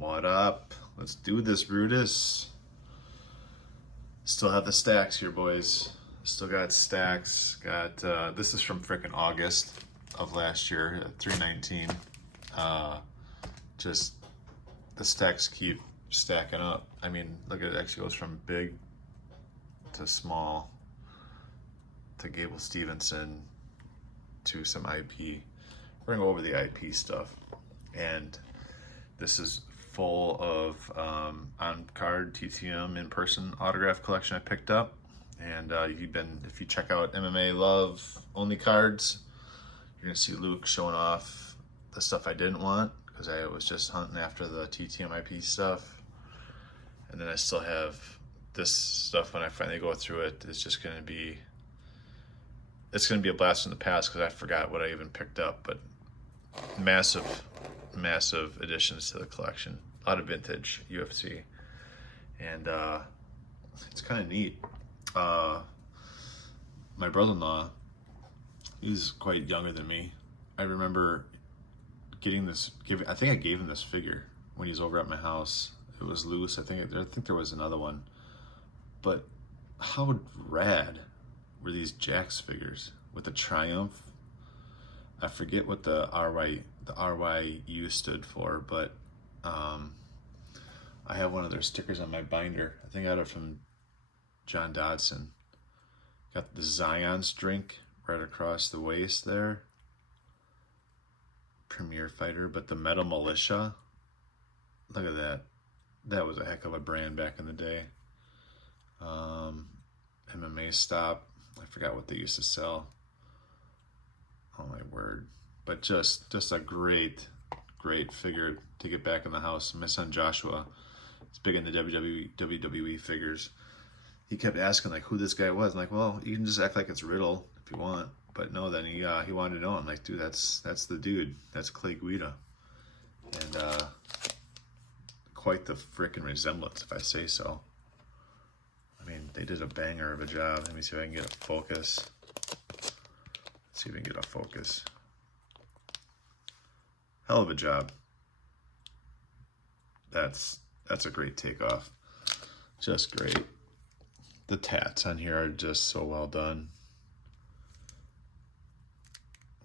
What up? Let's do this, Brutus. Still have the stacks here, boys. Still got stacks. Got this is from frickin' August of last year, 319. Just the stacks keep stacking up. I mean, look at it, actually goes from big to small to Gable Stevenson to some IP. We're gonna go over the IP stuff, and this is full of on-card TTM in-person autograph collection I picked up. And if you check out MMA Love only cards, you're gonna see Luke showing off the stuff I didn't want because I was just hunting after the TTM IP stuff. And then I still have this stuff. When I finally go through it, it's gonna be a blast from the past because I forgot what I even picked up. But massive additions to the collection. A lot of vintage UFC, and it's kind of neat. My brother-in-law, he's quite younger than me. I remember getting this. I think I gave him this figure when he was over at my house. It was loose. I think there was another one. But how rad were these Jax figures with the Triumph? I forget what the RYU stood for, but I have one of their stickers on my binder. I think I got it from John Dodson. Got the Zion's drink right across the waist there. Premier Fighter, but the Metal Militia. Look at that. That was a heck of a brand back in the day. MMA Stop. I forgot what they used to sell. Oh my word. But just a great figure to get back in the house. My son Joshua is big in the WWE figures. He kept asking like who this guy was. I'm like, well, you can just act like it's Riddle if you want. But no, then he wanted to know. I'm like, dude, that's the dude. That's Clay Guida. And quite the frickin' resemblance, if I say so. I mean, they did a banger of a job. Let me see if I can get a focus. See if we can get a focus. Hell of a job. That's a great takeoff. Just great. The tats on here are just so well done.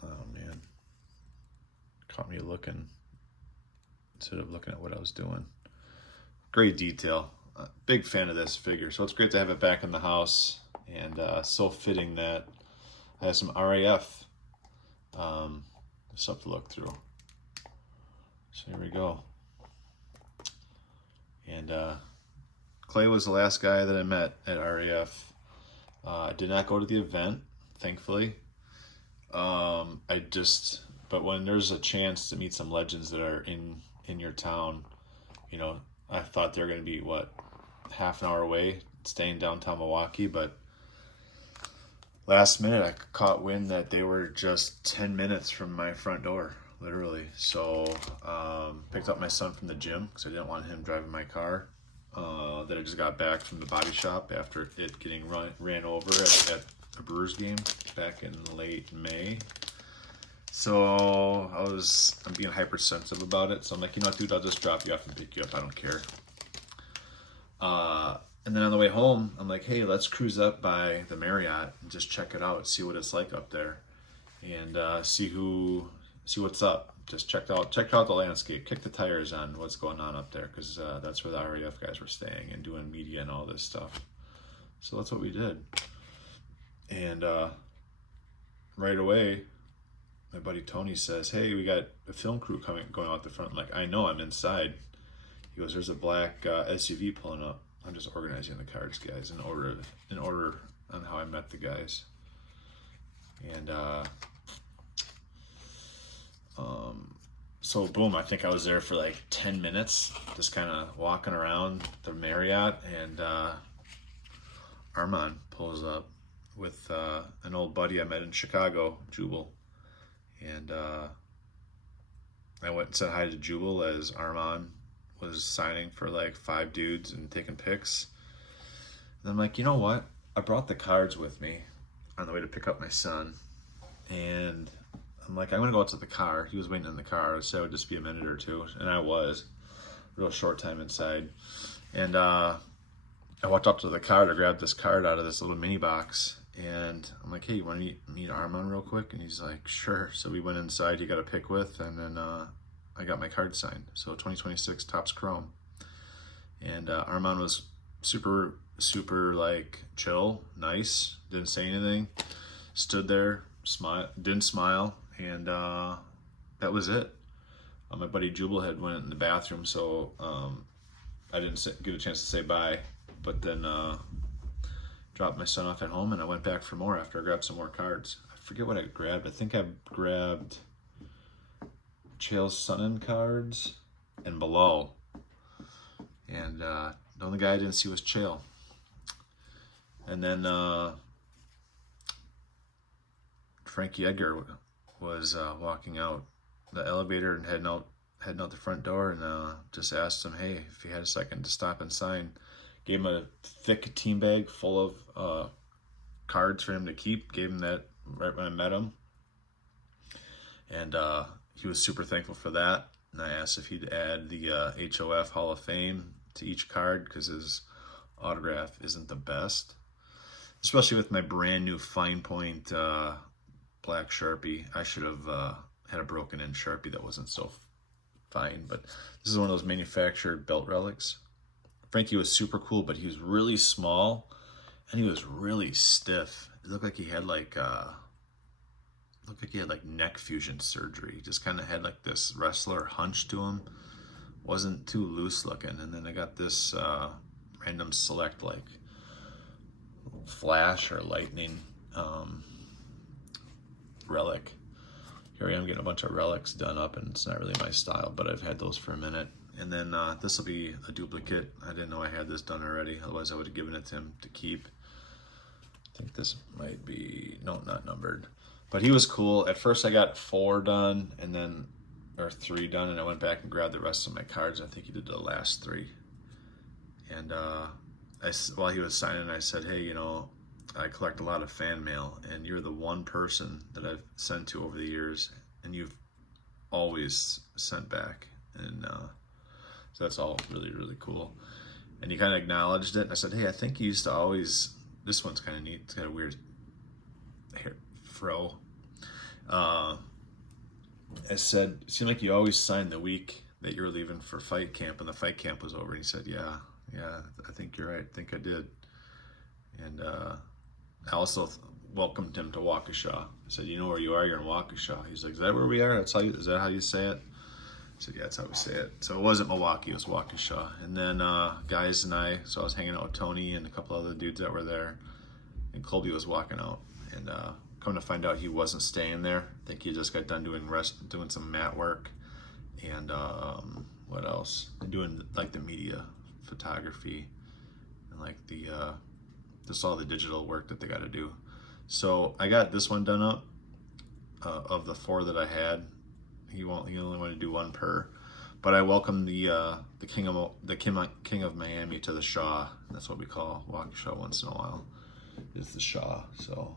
Oh man. Caught me looking instead of looking at what I was doing. Great detail. Big fan of this figure. So it's great to have it back in the house, and so fitting that I have some RAF stuff to look through. So here we go. And Clay was the last guy that I met at RAF. I did not go to the event, thankfully. But when there's a chance to meet some legends that are in your town, you know, I thought they were going to be, half an hour away, staying downtown Milwaukee, but last minute I caught wind that they were just 10 minutes from my front door, literally. So picked up my son from the gym because I didn't want him driving my car that I just got back from the body shop after it getting ran over at a Brewers game back in late May. So I'm being hypersensitive about it. So I'm like, you know what, dude, I'll just drop you off and pick you up. I don't care. And then on the way home, I'm like, hey, let's cruise up by the Marriott and just check it out, see what it's like up there, and see what's up. Just check out the landscape, kick the tires on what's going on up there, because that's where the RAF guys were staying and doing media and all this stuff. So that's what we did. And right away, my buddy Tony says, hey, we got a film crew going out the front. I'm like, I know, I'm inside. He goes, there's a black SUV pulling up. I'm just organizing the cards, guys, in order on how I met the guys. And so boom, I think I was there for like 10 minutes, just kind of walking around the Marriott, and Arman pulls up with an old buddy I met in Chicago, Jubal. And I went and said hi to Jubal as Arman was signing for like 5 dudes and taking pics. And I'm like, you know what? I brought the cards with me on the way to pick up my son. And I'm like, I'm going to go out to the car. He was waiting in the car. I said it would just be a minute or two. And I was. real short time inside. And I walked up to the car to grab this card out of this little mini box. And I'm like, hey, you want to meet Arman real quick? And he's like, sure. So we went inside, he got a pick with, and then I got my card signed. So 2026 Topps Chrome. And Arman was super, super like chill, nice, didn't say anything, stood there, didn't smile, and that was it. My buddy Jubal had went in the bathroom, so I didn't get a chance to say bye, but then dropped my son off at home, and I went back for more after I grabbed some more cards. I forget what I grabbed. I think I grabbed Chael Sonnen cards and Bilal. And the only guy I didn't see was Chael. And then Frankie Edgar was walking out the elevator and heading out the front door, and just asked him, hey, if he had a second to stop and sign. Gave him a thick team bag full of cards for him to keep. Gave him that right when I met him. And he was super thankful for that. And I asked if he'd add the HOF Hall of Fame to each card, because his autograph isn't the best. Especially with my brand new fine point black Sharpie. I should have had a broken in Sharpie that wasn't so fine. But this is one of those manufactured belt relics. Frankie was super cool, but he was really small, and he was really stiff. It looked like he had like neck fusion surgery. He just kind of had like this wrestler hunch to him. Wasn't too loose looking. And then I got this random select like flash or lightning relic. Here I am getting a bunch of relics done up, and it's not really my style, but I've had those for a minute. And then this will be a duplicate. I didn't know I had this done already. Otherwise I would have given it to him to keep. I think this might be, no, not numbered. But he was cool. At first I got 4 done, and then, or 3 done, and I went back and grabbed the rest of my cards. I think he did the last 3. And while he was signing, I said, hey, you know, I collect a lot of fan mail, and you're the one person that I've sent to over the years, and you've always sent back. And so that's all really, really cool. And he kind of acknowledged it, and I said, hey, I think you used to always, this one's kind of neat, it's got a weird hair fro. I said, it seemed like you always signed the week that you were leaving for fight camp, and the fight camp was over. And he said, yeah, I think you're right. I think I did. And I also welcomed him to Waukesha. I said, you know where you are? You're in Waukesha. He's like, is that where we are? Is that how you say it? I said, yeah, that's how we say it. So it wasn't Milwaukee, it was Waukesha. And then guys and I was hanging out with Tony and a couple other dudes that were there, and Colby was walking out. And come to find out, he wasn't staying there. I think he just got done doing some mat work, and what else? Doing like the media photography, and like the just all the digital work that they got to do. So I got this one done up. Of the 4 that I had, he only wanted to do 1 per. But I welcomed the king of Miami to the Shaw. That's what we call Waukesha once in a while, is the Shaw. So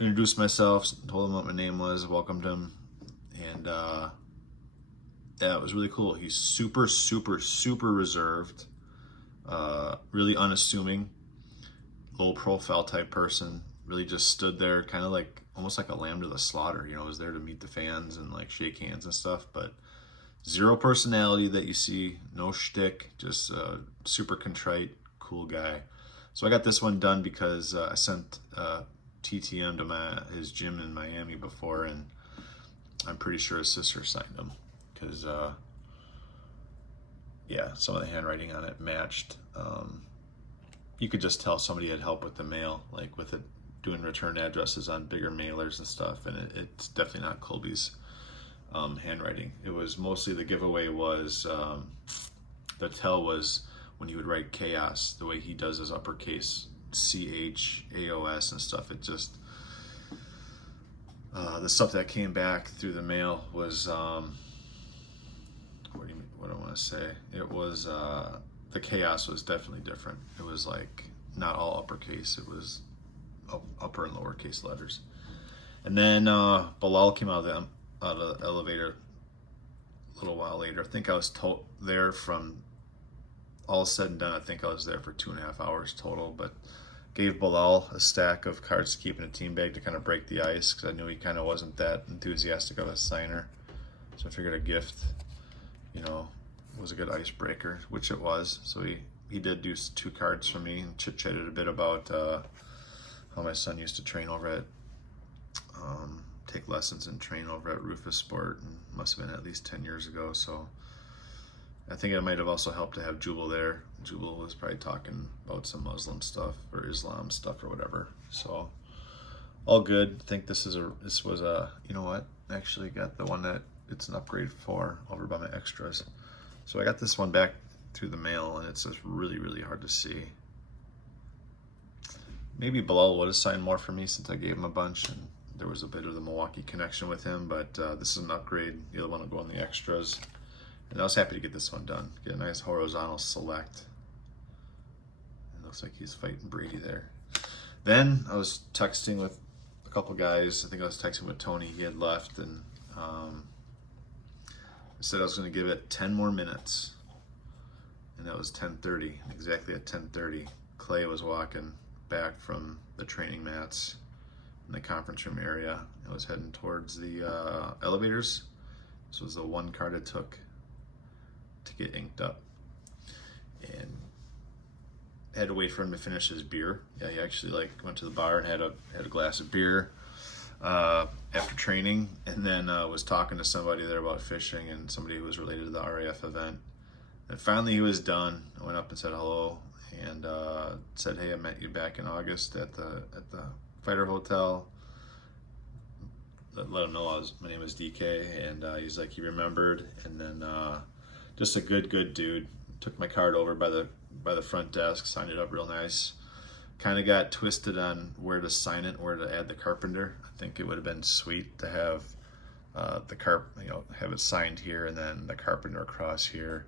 introduced myself, told him what my name was, welcomed him, and yeah, it was really cool. He's super, super, super reserved, really unassuming, low profile type person. Really just stood there, kind of like almost like a lamb to the slaughter. You know, was there to meet the fans and like shake hands and stuff, but zero personality that you see, no shtick, just super contrite, cool guy. So I got this one done because I sent TTM to his gym in Miami before, and I'm pretty sure his sister signed him because yeah, some of the handwriting on it matched. You could just tell somebody had help with the mail, like with it doing return addresses on bigger mailers and stuff, and it's definitely not Colby's handwriting. It was mostly, the giveaway was the tell was when he would write chaos, the way he does his uppercase CHAOS and stuff. It just the stuff that came back through the mail was what do I want to say? It was the chaos was definitely different. It was like not all uppercase. It was upper and lowercase letters. And then Bilal came out of the elevator little while later. I think I was there from all said and done. I think I was there for 2.5 hours total, but gave Bilal a stack of cards to keep in a team bag to kind of break the ice, because I knew he kind of wasn't that enthusiastic of a signer. So I figured a gift, you know, was a good icebreaker, which it was. So he did do 2 cards for me and chit-chatted a bit about how my son used to train over at, take lessons and train over at Rufus Sport, and must have been at least 10 years ago. So I think it might have also helped to have Jubal there. Jubal was probably talking about some Muslim stuff or Islam stuff or whatever. So all good. I think this was a, you know what? I actually got the one that it's an upgrade for over by my extras. So I got this one back through the mail, and it's just really, really hard to see. Maybe Bilal would have signed more for me since I gave him a bunch, and there was a bit of the Milwaukee connection with him, but this is an upgrade. The other one will go in the extras. And I was happy to get this one done. Get a nice horizontal select. It looks like he's fighting Brady there. Then I was texting with a couple guys. I think I was texting with Tony. He had left, and I said I was going to give it 10 more minutes. And that was 10:30. Exactly at 10:30, Clay was walking back from the training mats in the conference room area. I was heading towards the elevators. This was the one card it took to get inked up, and had to wait for him to finish his beer. Yeah, he actually went to the bar and had a glass of beer after training, and then was talking to somebody there about fishing, and somebody who was related to the RAF event. And finally he was done. I went up and said hello, and said, hey, I met you back in August at the Fighter Hotel. Let him know my name is DK, and he's like, he remembered. And then just a good dude. Took my card over by the front desk, signed it up real nice. Kind of got twisted on where to sign it, where to add the carpenter. I think it would have been sweet to have have it signed here and then the carpenter across here.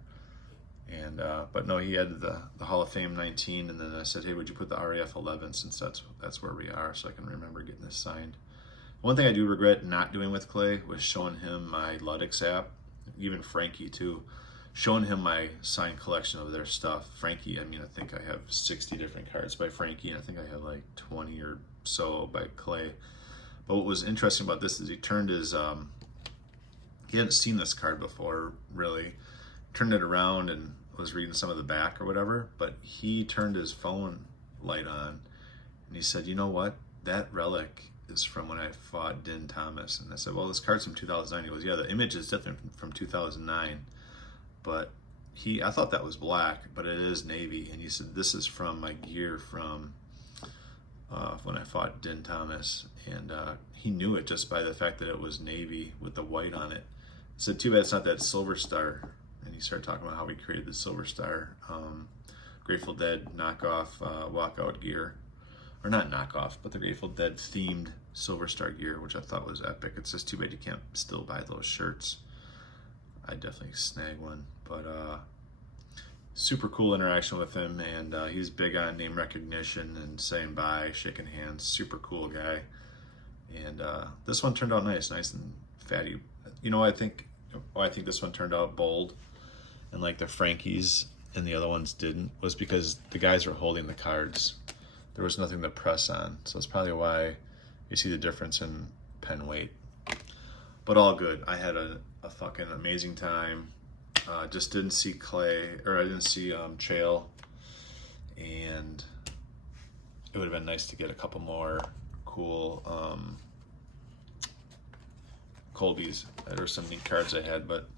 And but no, he added the Hall of Fame 19, and then I said, hey, would you put the RAF 11, since that's where we are, so I can remember getting this signed. One thing I do regret not doing with Clay was showing him my Ludix app, even Frankie too, showing him my signed collection of their stuff. Frankie, I mean, I think I have 60 different cards by Frankie, and I think I have like 20 or so by Clay. But what was interesting about this is he turned his, he hadn't seen this card before, really. Turned it around and was reading some of the back or whatever, but he turned his phone light on, and he said, you know what? That relic is from when I fought Din Thomas. And I said, well, this card's from 2009. He goes, yeah, the image is different from 2009, but I thought that was black, but it is navy. And he said, this is from my gear from when I fought Din Thomas. And he knew it just by the fact that it was navy with the white on it. He said, too bad it's not that Silver Star. And he started talking about how we created the Silver Star Grateful Dead knockoff walkout gear. Or not knockoff, but the Grateful Dead themed Silver Star gear, which I thought was epic. It's just too bad you can't still buy those shirts. I'd definitely snag one. But super cool interaction with him, and he's big on name recognition and saying bye, shaking hands. Super cool guy. And this one turned out nice and fatty. You know, I think this one turned out bold, and like the Frankies and the other ones didn't, was because the guys were holding the cards. There was nothing to press on, so it's probably why you see the difference in pen weight. But all good. I had a fucking amazing time. Just didn't see Clay, or I didn't see Chael, and it would have been nice to get a couple more cool Colbys. There were some neat cards I had, but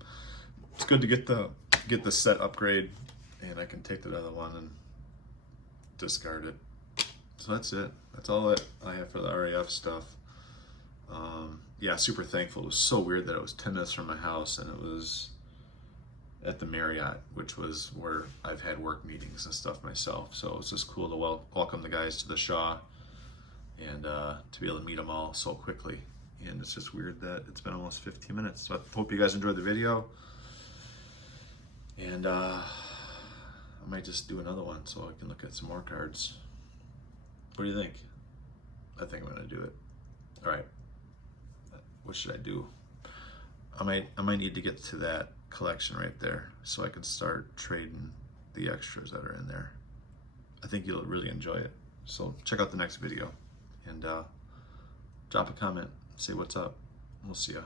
it's good to get the set upgrade, and I can take the other one and discard it. So that's it. That's all that I have for the RAF stuff. Yeah, super thankful. It was so weird that it was 10 minutes from my house, and it was at the Marriott, which was where I've had work meetings and stuff myself. So it's just cool to welcome the guys to the Shaw, and to be able to meet them all so quickly. And it's just weird that it's been almost 15 minutes. So I hope you guys enjoyed the video. And I might just do another one so I can look at some more cards. What do you think? I think I'm gonna do it. All right. What should I do? I might need to get to that collection right there, so I can start trading the extras that are in there. I think you'll really enjoy it. So check out the next video and drop a comment, say what's up. We'll see ya.